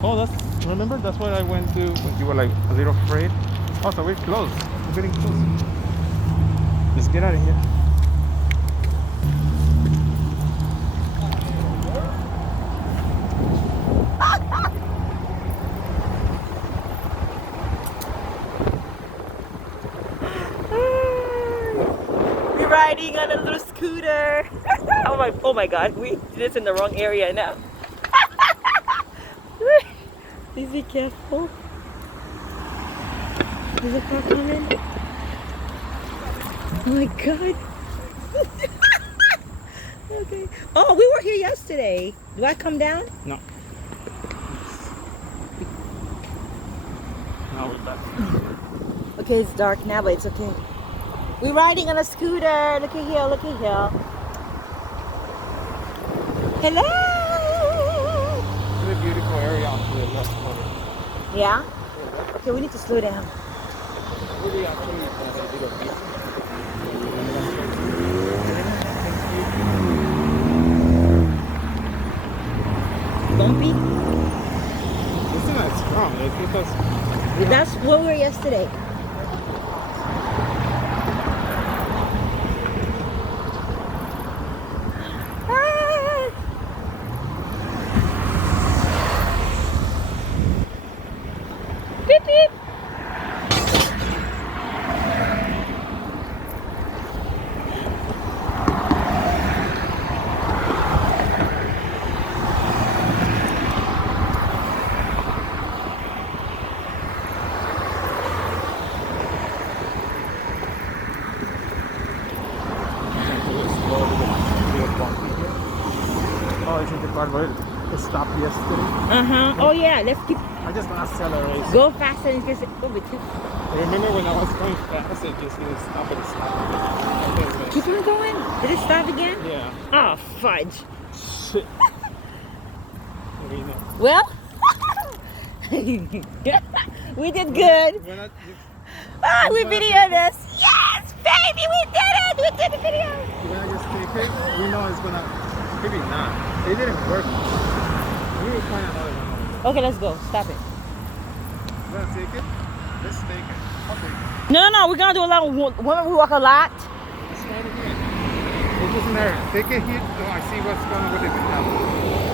Oh, remember? That's what I went to when you were like a little afraid. Oh, so we're close. We're getting close. Let's get out of here. We're riding on a little scooter. Oh my god, we did this in the wrong area now. Please be careful. There's a car coming. Oh my god. Okay. Oh, we were here yesterday. Do I come down? No. Now we're back. Okay, it's dark now, but it's okay. We're riding on a scooter. Look at here, look at here. Hello! It's a beautiful area on the left corner. Yeah? Okay, we need to slow down. Really actually a little bit. Bumpy? It's not strong. It's because That's where we were yesterday. Ah! Beep beep. oh, it's in the car where it stopped yesterday. Oh yeah, let's keep I just want to accelerate. go faster in case it oh, be too. Remember when I was going fast, it just didn't stop and stop. Okay, Keep on going. Did it stop again? yeah. Oh fudge. Shit. Well, we did good. We're not, Ah, we videoed this. Yes, baby, we did it. We did the video. we're gonna just take it. We know it's gonna. Maybe not. It didn't work. We will find another one. Okay, let's go. Stop it. We're gonna take it. Let's take it. Okay. No, we're gonna do a lot. When we walk a lot. Let's try it again. It doesn't matter. Take it here. So I see what's going on with it now.